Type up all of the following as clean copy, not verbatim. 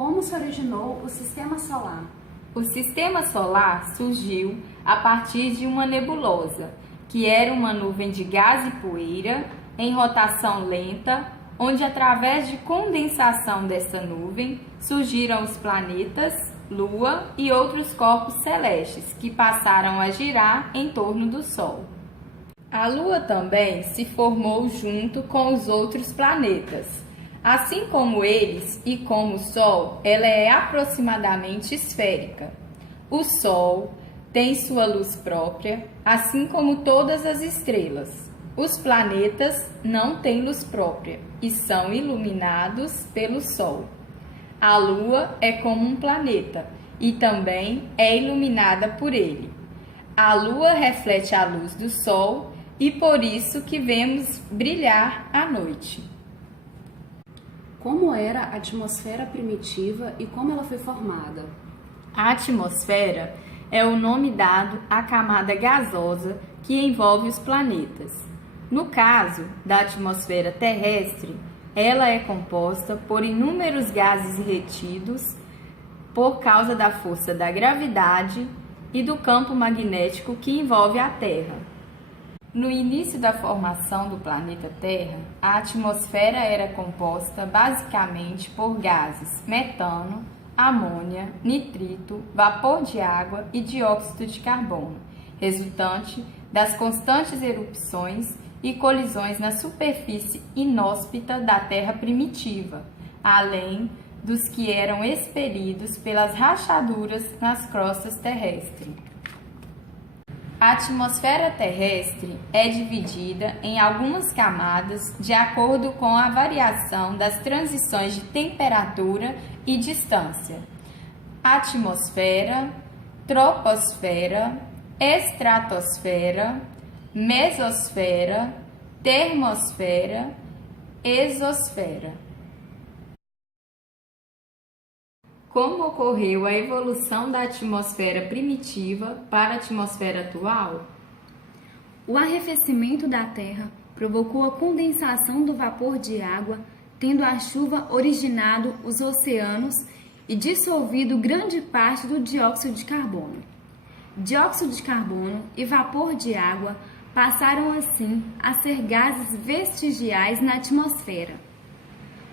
Como se originou o Sistema Solar? O Sistema Solar surgiu a partir de uma nebulosa, que era uma nuvem de gás e poeira em rotação lenta, onde através de condensação dessa nuvem surgiram os planetas, Lua e outros corpos celestes que passaram a girar em torno do Sol. A Lua também se formou junto com os outros planetas. Assim como eles e como o Sol, ela é aproximadamente esférica. O Sol tem sua luz própria, assim como todas as estrelas. Os planetas não têm luz própria e são iluminados pelo Sol. A Lua é como um planeta e também é iluminada por ele. A Lua reflete a luz do Sol e por isso que vemos brilhar à noite. Como era a atmosfera primitiva e como ela foi formada? A atmosfera é o nome dado à camada gasosa que envolve os planetas. No caso da atmosfera terrestre, ela é composta por inúmeros gases retidos por causa da força da gravidade e do campo magnético que envolve a Terra. No início da formação do planeta Terra, a atmosfera era composta basicamente por gases metano, amônia, nitrito, vapor de água e dióxido de carbono, resultante das constantes erupções e colisões na superfície inóspita da Terra primitiva, além dos que eram expelidos pelas rachaduras nas crostas terrestres. A atmosfera terrestre é dividida em algumas camadas de acordo com a variação das transições de temperatura e distância. Atmosfera, troposfera, estratosfera, mesosfera, termosfera, exosfera. Como ocorreu a evolução da atmosfera primitiva para a atmosfera atual? O arrefecimento da Terra provocou a condensação do vapor de água, tendo a chuva originado os oceanos e dissolvido grande parte do dióxido de carbono. Dióxido de carbono e vapor de água passaram assim a ser gases vestigiais na atmosfera.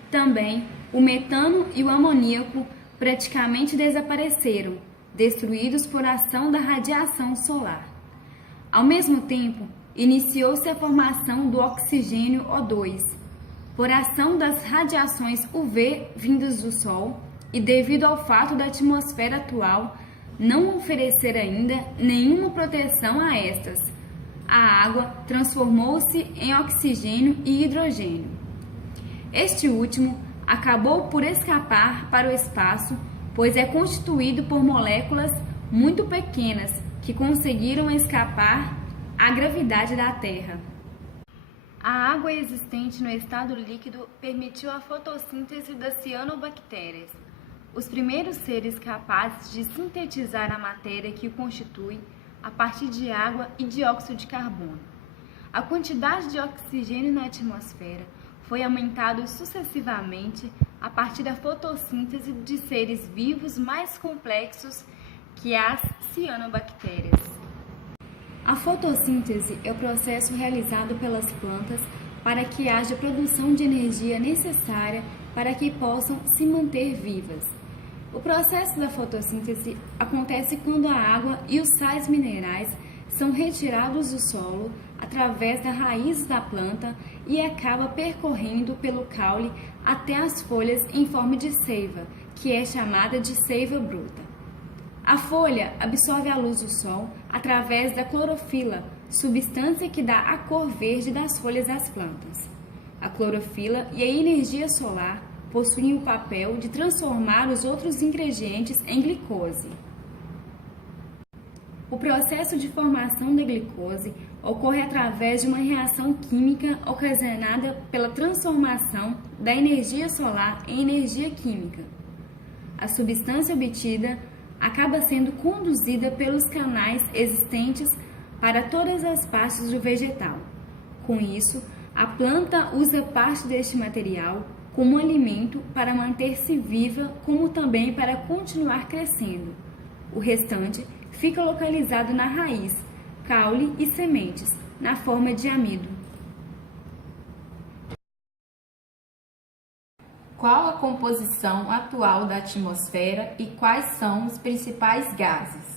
Também o metano e o amoníaco praticamente desapareceram, destruídos por ação da radiação solar. Ao mesmo tempo, iniciou-se a formação do oxigênio O2, por ação das radiações UV vindas do Sol e devido ao fato da atmosfera atual não oferecer ainda nenhuma proteção a estas. A água transformou-se em oxigênio e hidrogênio. Este último acabou por escapar para o espaço, pois é constituído por moléculas muito pequenas que conseguiram escapar à gravidade da Terra. A água existente no estado líquido permitiu a fotossíntese das cianobactérias, os primeiros seres capazes de sintetizar a matéria que o constitui a partir de água e dióxido de carbono. A quantidade de oxigênio na atmosfera foi aumentado sucessivamente a partir da fotossíntese de seres vivos mais complexos que as cianobactérias. A fotossíntese é o processo realizado pelas plantas para que haja produção de energia necessária para que possam se manter vivas. O processo da fotossíntese acontece quando a água e os sais minerais são retirados do solo através das raízes da planta e acaba percorrendo pelo caule até as folhas em forma de seiva, que é chamada de seiva bruta. A folha absorve a luz do sol através da clorofila, substância que dá a cor verde das folhas das plantas. A clorofila e a energia solar possuem o papel de transformar os outros ingredientes em glicose. O processo de formação da glicose ocorre através de uma reação química ocasionada pela transformação da energia solar em energia química. A substância obtida acaba sendo conduzida pelos canais existentes para todas as partes do vegetal. Com isso, a planta usa parte deste material como alimento para manter-se viva, como também para continuar crescendo. O restante fica localizado na raiz, caule e sementes, na forma de amido. Qual a composição atual da atmosfera e quais são os principais gases?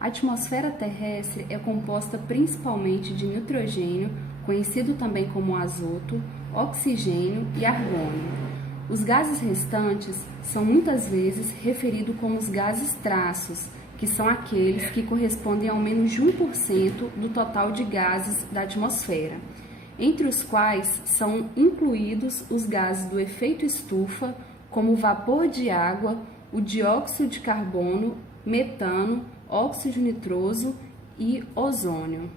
A atmosfera terrestre é composta principalmente de nitrogênio, conhecido também como azoto, oxigênio e argônio. Os gases restantes são muitas vezes referidos como os gases traços, que são aqueles que correspondem ao menos de 1% do total de gases da atmosfera, entre os quais são incluídos os gases do efeito estufa, como o vapor de água, o dióxido de carbono, metano, óxido nitroso e ozônio.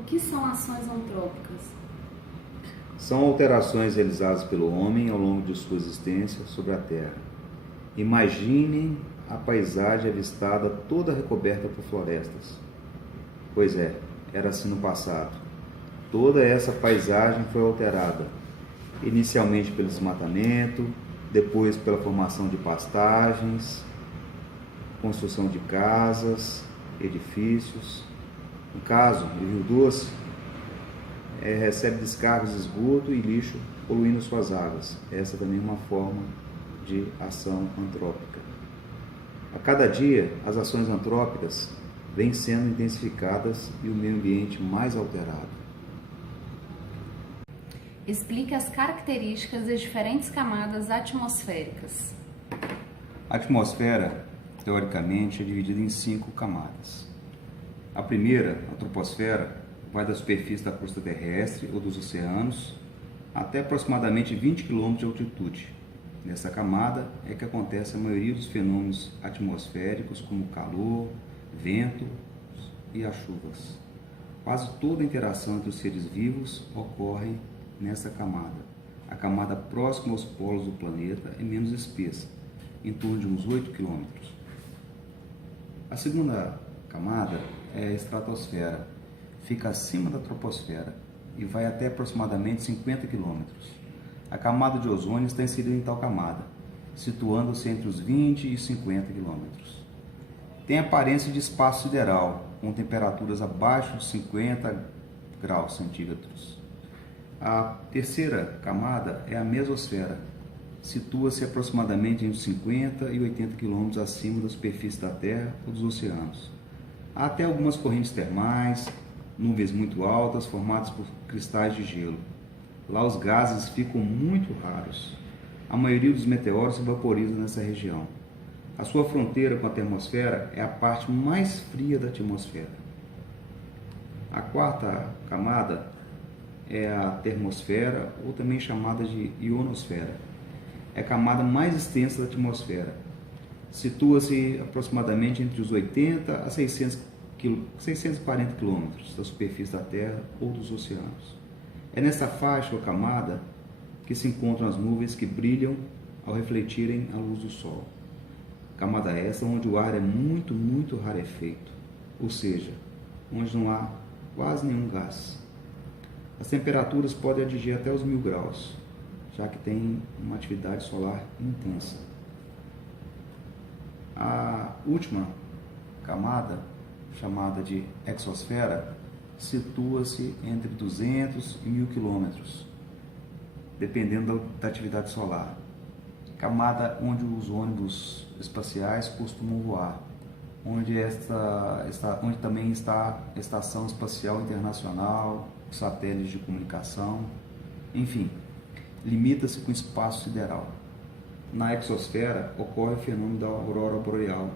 O que são ações antrópicas? São alterações realizadas pelo homem ao longo de sua existência sobre a Terra. Imaginem a paisagem avistada toda recoberta por florestas. Pois é, era assim no passado. Toda essa paisagem foi alterada, inicialmente pelo desmatamento, depois pela formação de pastagens, construção de casas, edifícios. No caso, o Rio Doce recebe descargas de esgoto e lixo poluindo suas águas. Essa também é uma forma de ação antrópica. A cada dia, as ações antrópicas vêm sendo intensificadas e o meio ambiente mais alterado. Explique as características das diferentes camadas atmosféricas. A atmosfera, teoricamente, é dividida em 5 camadas. A primeira, a troposfera, vai da superfície da crosta terrestre ou dos oceanos até aproximadamente 20 km de altitude. Nessa camada é que acontece a maioria dos fenômenos atmosféricos, como calor, vento e as chuvas. Quase toda a interação entre os seres vivos ocorre nessa camada. A camada próxima aos polos do planeta é menos espessa, em torno de uns 8 km. A segunda camada é a estratosfera, fica acima da troposfera e vai até aproximadamente 50 km. A camada de ozônio está inserida em tal camada, situando-se entre os 20 e 50 km. Tem aparência de espaço sideral, com temperaturas abaixo de 50 graus centígrados. A terceira camada é a mesosfera, situa-se aproximadamente entre 50 e 80 km acima da superfície da Terra ou dos oceanos. Há até algumas correntes termais, nuvens muito altas formadas por cristais de gelo. Lá os gases ficam muito raros. A maioria dos meteoros se vaporiza nessa região. A sua fronteira com a termosfera é a parte mais fria da atmosfera. A quarta camada é a termosfera, ou também chamada de ionosfera. É a camada mais extensa da atmosfera. Situa-se aproximadamente entre os 80 a 640 km da superfície da Terra ou dos oceanos. É nessa faixa ou camada que se encontram as nuvens que brilham ao refletirem a luz do Sol. Camada essa onde o ar é muito rarefeito, ou seja, onde não há quase nenhum gás. As temperaturas podem atingir até os 1000 graus, já que tem uma atividade solar intensa. A última camada, chamada de exosfera, situa-se entre 200 e 1000 quilômetros, dependendo da atividade solar. Camada onde os ônibus espaciais costumam voar, onde também está a Estação Espacial Internacional, satélites de comunicação, enfim, limita-se com o espaço sideral. Na exosfera ocorre o fenômeno da aurora boreal,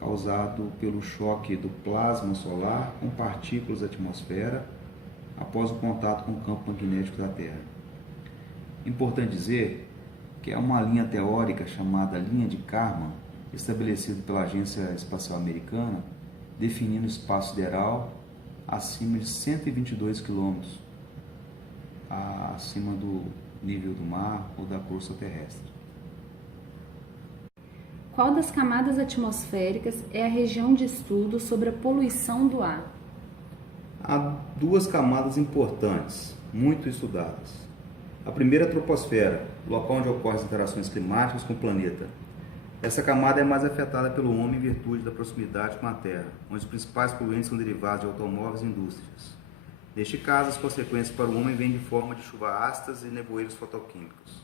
causado pelo choque do plasma solar com partículas da atmosfera após o contato com o campo magnético da Terra. Importante dizer que é uma linha teórica chamada linha de Kármán, estabelecida pela Agência Espacial Americana, definindo o espaço sideral acima de 122 km, acima do nível do mar ou da crosta terrestre. Qual das camadas atmosféricas é a região de estudo sobre a poluição do ar? Há 2 camadas importantes, muito estudadas. A primeira é a troposfera, local onde ocorrem as interações climáticas com o planeta. Essa camada é mais afetada pelo homem em virtude da proximidade com a Terra, onde os principais poluentes são derivados de automóveis e indústrias. Neste caso, as consequências para o homem vêm de forma de chuva ácidas e nevoeiros fotoquímicos.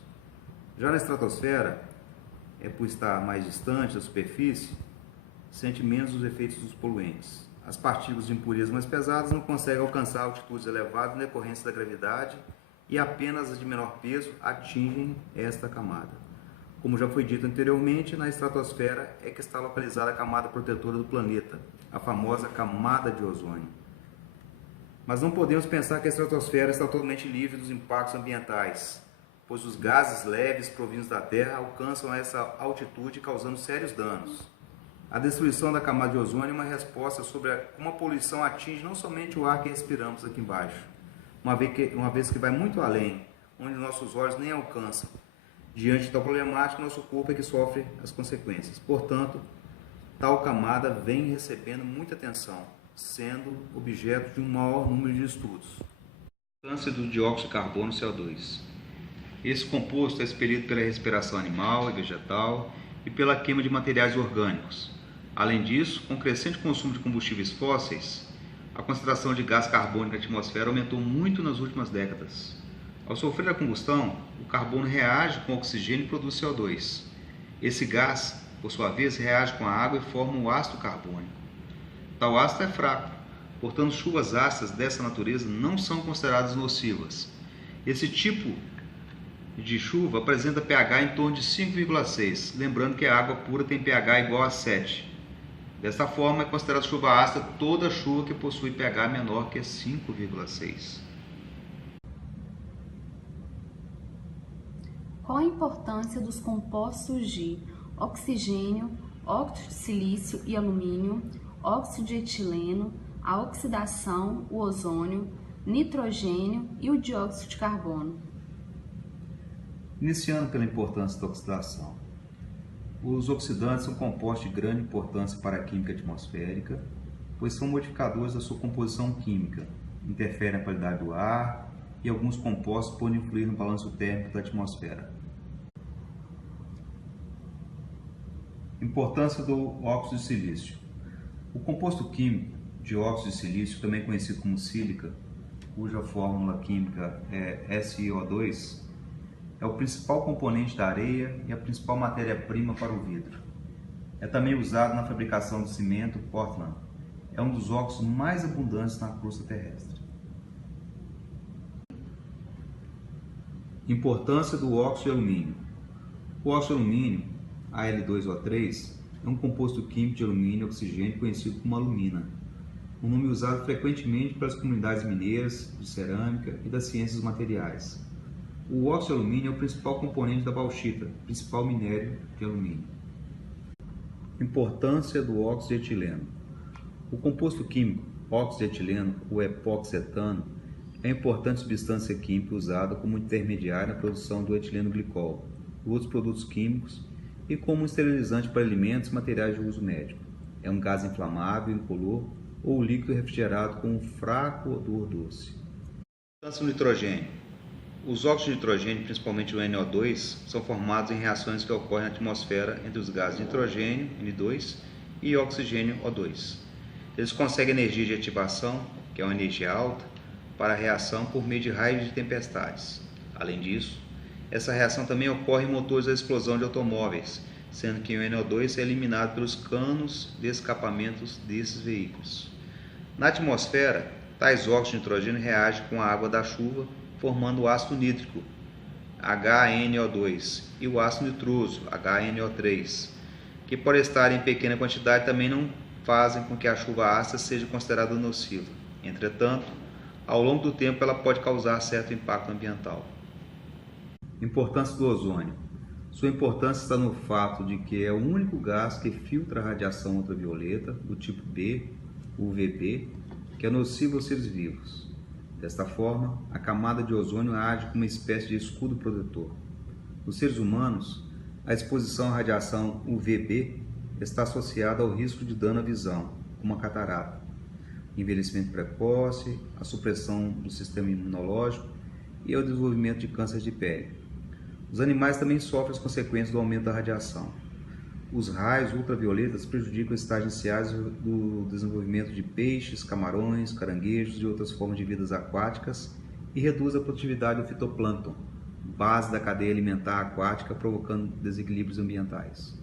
Já na estratosfera, por estar mais distante da superfície, sente menos os efeitos dos poluentes. As partículas de impurezas mais pesadas não conseguem alcançar altitudes elevadas na decorrência da gravidade e apenas as de menor peso atingem esta camada. Como já foi dito anteriormente, na estratosfera é que está localizada a camada protetora do planeta, a famosa camada de ozônio. Mas não podemos pensar que a estratosfera está totalmente livre dos impactos ambientais, pois os gases leves provindos da Terra alcançam essa altitude causando sérios danos. A destruição da camada de ozônio é uma resposta sobre como a poluição atinge não somente o ar que respiramos aqui embaixo, uma vez que vai muito além, onde nossos olhos nem alcançam. Diante da problemática, nosso corpo é que sofre as consequências. Portanto, tal camada vem recebendo muita atenção, sendo objeto de um maior número de estudos. A importância do dióxido de carbono CO2. Esse composto é expelido pela respiração animal e vegetal e pela queima de materiais orgânicos. Além disso, com o crescente consumo de combustíveis fósseis, a concentração de gás carbônico na atmosfera aumentou muito nas últimas décadas. Ao sofrer a combustão, o carbono reage com o oxigênio e produz CO2. Esse gás, por sua vez, reage com a água e forma o ácido carbônico. Tal ácido é fraco, portanto, chuvas ácidas dessa natureza não são consideradas nocivas. Esse tipo de chuva apresenta pH em torno de 5,6, lembrando que a água pura tem pH igual a 7. Desta forma, é considerada chuva ácida toda chuva que possui pH menor que 5,6. Qual a importância dos compostos de oxigênio, óxido de silício e alumínio, óxido de etileno, a oxidação, o ozônio, nitrogênio e o dióxido de carbono? Iniciando pela importância da oxidação. Os oxidantes são compostos de grande importância para a química atmosférica, pois são modificadores da sua composição química, interferem na qualidade do ar e alguns compostos podem influir no balanço térmico da atmosfera. Importância do óxido de silício. O composto químico de óxido de silício, também conhecido como sílica, cuja fórmula química é SiO2, é o principal componente da areia e a principal matéria-prima para o vidro. É também usado na fabricação de cimento Portland. É um dos óxidos mais abundantes na crosta terrestre. Importância do óxido de alumínio. O óxido de alumínio, Al2O3, é um composto químico de alumínio e oxigênio conhecido como alumina, um nome usado frequentemente pelas comunidades mineiras, de cerâmica e das ciências dos materiais. O óxido de alumínio é o principal componente da bauxita, principal minério de alumínio. Importância do óxido de etileno. O composto químico óxido de etileno, o epoxetano, é importante substância química usada como intermediária na produção do etileno glicol, outros produtos químicos e como esterilizante para alimentos e materiais de uso médico. É um gás inflamável, incolor ou líquido refrigerado com um fraco odor doce. Importância do nitrogênio. Os óxidos de nitrogênio, principalmente o NO2, são formados em reações que ocorrem na atmosfera entre os gases de nitrogênio, N2, e oxigênio, O2. Eles conseguem energia de ativação, que é uma energia alta, para a reação por meio de raios de tempestades. Além disso, essa reação também ocorre em motores a explosão de automóveis, sendo que o NO2 é eliminado pelos canos de escapamentos desses veículos. Na atmosfera, tais óxidos de nitrogênio reagem com a água da chuva, formando o ácido nítrico, HNO2, e o ácido nitroso, HNO3, que por estar em pequena quantidade também não fazem com que a chuva ácida seja considerada nociva. Entretanto, ao longo do tempo ela pode causar certo impacto ambiental. Importância do ozônio. Sua importância está no fato de que é o único gás que filtra a radiação ultravioleta do tipo B, UVB, que é nocivo aos seres vivos. Desta forma, a camada de ozônio age como uma espécie de escudo protetor. Nos seres humanos, a exposição à radiação UVB está associada ao risco de dano à visão, como a catarata, envelhecimento precoce, a supressão do sistema imunológico e ao desenvolvimento de câncer de pele. Os animais também sofrem as consequências do aumento da radiação. Os raios ultravioletas prejudicam os estágios iniciais do desenvolvimento de peixes, camarões, caranguejos e outras formas de vidas aquáticas e reduz a produtividade do fitoplâncton, base da cadeia alimentar aquática, provocando desequilíbrios ambientais.